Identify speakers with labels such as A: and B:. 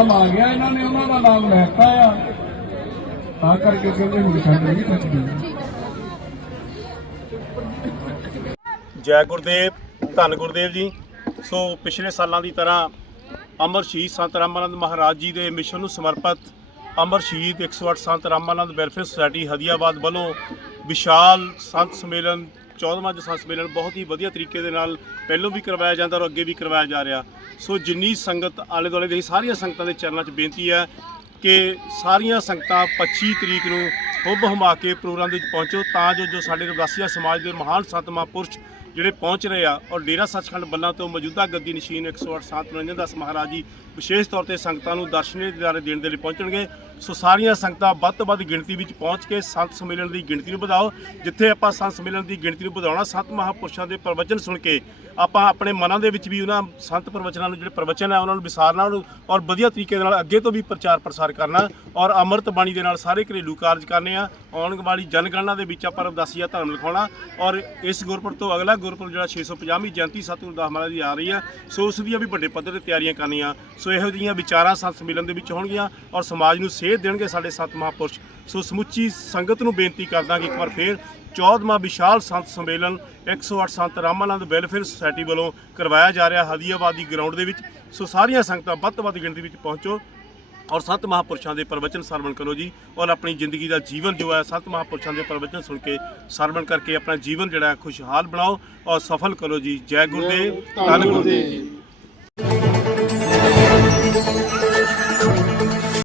A: ਕੀਤਾ ਆ ਤਾਂ ਕਰਕੇ ਕਹਿੰਦੇ ਹੁਣ ਛੱਡ ਨਹੀਂ ਸਕਦੀ
B: ਜੈ ਗੁਰਦੇਵ, ਧੰਨ ਗੁਰਦੇਵ ਜੀ। ਸੋ ਪਿਛਲੇ ਸਾਲਾਂ ਦੀ ਤਰ੍ਹਾਂ ਅਮਰ ਸ਼ਹੀਦ ਸੰਤ ਰਾਮਾਨੰਦ ਮਹਾਰਾਜ ਜੀ ਦੇ ਮਿਸ਼ਨ ਨੂੰ ਸਮਰਪਿਤ ਅਮਰ ਸ਼ਹੀਦ 108 ਸੰਤ ਰਾਮਾਨੰਦ ਵੈਲਫੇਅਰ ਸੁਸਾਇਟੀ ਹਦੀਆਬਾਦ ਵੱਲੋਂ ਵਿਸ਼ਾਲ ਸੰਤ ਸੰਮੇਲਨ 14ਵਾਂ ਜੋ ਸੰਤ ਸੰਮੇਲਨ ਬਹੁਤ ਹੀ ਵਧੀਆ ਤਰੀਕੇ ਦੇ ਨਾਲ ਪਹਿਲੋਂ ਵੀ ਕਰਵਾਇਆ ਜਾਂਦਾ ਔਰ ਅੱਗੇ ਵੀ ਕਰਵਾਇਆ ਜਾ ਰਿਹਾ। ਸੋ ਜਿੰਨੀ ਸੰਗਤ ਆਲੇ ਦੁਆਲੇ ਦੇ ਸਾਰੀਆਂ ਸੰਗਤਾਂ ਦੇ ਚਰਨਾਂ 'ਚ ਬੇਨਤੀ ਹੈ ਕਿ ਸਾਰੀਆਂ ਸੰਗਤਾਂ 25 ਤਰੀਕ ਨੂੰ ਹੁੱਬ ਹੁਮਾ ਕੇ ਪ੍ਰੋਗਰਾਮ ਦੇ ਵਿੱਚ ਪਹੁੰਚੋ ਤਾਂ ਜੋ ਜੋ ਸਾਡੇ ਰਵਾਸੀਆ ਸਮਾਜ ਦੇ ਮਹਾਨ ਸੰਤ ਮਹਾਂਪੁਰਸ਼ ਜਿਹੜੇ ਪਹੁੰਚ ਰਹੇ ਆ ਔਰ ਡੇਰਾ ਸੱਚਖੰਡ ਬੱਲਾ ਤੋਂ ਮੌਜੂਦਾ ਗੱਦੀ ਨਸ਼ੀਨ 108 ਸੰਤ ਨਿਰੰਜਨ ਦਾਸ ਮਹਾਰਾਜ ਜੀ ਵਿਸ਼ੇਸ਼ ਤੌਰ ਤੇ ਸੰਗਤਾਂ ਨੂੰ ਦਰਸ਼ਨੀ ਦਿਦਾਰੇ ਦੇਣ ਦੇ ਲਈ ਪਹੁੰਚਣਗੇ। ਸੋ ਸਾਰੀਆਂ ਸੰਗਤਾਂ ਵੱਧ ਤੋਂ ਵੱਧ ਗਿਣਤੀ ਵਿੱਚ ਪਹੁੰਚ ਕੇ ਸੰਤ ਸੰਮੇਲਨ ਦੀ ਗਿਣਤੀ ਨੂੰ ਵਧਾਓ, ਜਿੱਥੇ ਆਪਾਂ ਸੰਤ ਸੰਮੇਲਨ ਦੀ ਗਿਣਤੀ ਨੂੰ ਵਧਾਉਣਾ, ਸੰਤ ਮਹਾਂਪੁਰਸ਼ਾਂ ਦੇ ਪ੍ਰਵਚਨ ਸੁਣ ਕੇ ਆਪਾਂ ਆਪਣੇ ਮਨਾਂ ਦੇ ਵਿੱਚ ਵੀ ਉਹਨਾਂ ਸੰਤ ਪ੍ਰਵਚਨਾਂ ਨੂੰ ਜਿਹੜੇ ਪ੍ਰਵਚਨ ਆ ਉਹਨਾਂ ਨੂੰ ਵਿਸਾਰਨਾ ਉਹਨੂੰ ਔਰ ਵਧੀਆ ਤਰੀਕੇ ਦੇ ਨਾਲ ਅੱਗੇ ਤੋਂ ਵੀ ਪ੍ਰਚਾਰ ਪ੍ਰਸਾਰ ਕਰਨਾ ਔਰ ਅੰਮ੍ਰਿਤ ਬਾਣੀ ਦੇ ਨਾਲ ਸਾਰੇ ਘਰੇਲੂ ਕਾਰਜ ਕਰਨੇ ਆ। ਆਉਣ ਵਾਲੀ ਜਨਗਣਨਾ ਦੇ ਵਿੱਚ ਆਪਾਂ ਰਵਦਾਸੀਆ ਧਰਮ ਲਿਖਾਉਣਾ ਔਰ ਇਸ ਗੁਰਪੁਰਬ ਤੋਂ ਅਗਲਾ ਗੁਰਪੁਰਬ ਜਿਹੜਾ 650ਵੀਂ ਜਯੰਤੀ ਸਤਿਗੁਰੂ ਦਾਸ ਮਹਾਰਾਜ ਦੀ ਆ ਰਹੀ ਆ। ਸੋ ਉਸ ਦੀਆਂ ਵੀ ਵੱਡੇ ਪੱਧਰ ਤੇ ਤਿਆਰੀਆਂ ਕਰਨੀਆਂ। ਸੋ ਇਹੋ ਜਿਹੀਆਂ ਵਿਚਾਰਾਂ ਸੰਤ ਸੰਮੇਲਨ ਦੇ ਵਿੱਚ ਹੋਣਗੀਆਂ ਔਰ ਸਮਾਜ ਨੂੰ ਸੇਧ ਦੇਣਗੇ ਸਾਡੇ ਸੱਤ ਮਹਾਂਪੁਰਸ਼। ਸੋ ਸਮੁੱਚੀ ਸੰਗਤ ਨੂੰ ਬੇਨਤੀ ਕਰਦਾ ਕਿ ਇੱਕ ਵਾਰ ਫੇਰ 14ਵਾਂ ਵਿਸ਼ਾਲ ਸੰਤ ਸੰਮੇਲਨ 108 ਸੰਤ ਰਾਮਾਨੰਦ ਵੈਲਫੇਅਰ ਸੁਸਾਇਟੀ ਵੱਲੋਂ ਕਰਵਾਇਆ ਜਾ ਰਿਹਾ ਹਦੀਆਬਾਦ ਦੀ ਗਰਾਊਂਡ ਦੇ ਵਿੱਚ। ਸੋ ਸਾਰੀਆਂ ਸੰਗਤਾਂ ਵੱਧ ਤੋਂ ਵੱਧ ਗਿਣਤੀ ਵਿੱਚ ਪਹੁੰਚੋ। ਔਰ ਸੰਤ ਮਹਾਂਪੁਰਸ਼ਾਂ ਦੇ ਪ੍ਰਵਚਨ ਸਰਵਣ ਕਰੋ ਜੀ। ਔਰ ਆਪਣੀ ਜ਼ਿੰਦਗੀ ਦਾ ਜੀਵਨ ਜੋ ਹੈ, ਸੰਤ ਮਹਾਂਪੁਰਸ਼ਾਂ ਦੇ ਪ੍ਰਵਚਨ ਸੁਣ ਕੇ ਸਰਵਣ ਕਰਕੇ ਆਪਣਾ ਜੀਵਨ ਜਿਹੜਾ ਹੈ, ਖੁਸ਼ਹਾਲ ਬਣਾਓ ਔਰ ਸਫਲ ਕਰੋ ਜੀ। ਜੈ ਗੁਰਦੇਵ, ਧੰਨ ਗੁਰਦੇਵ। ਜੀ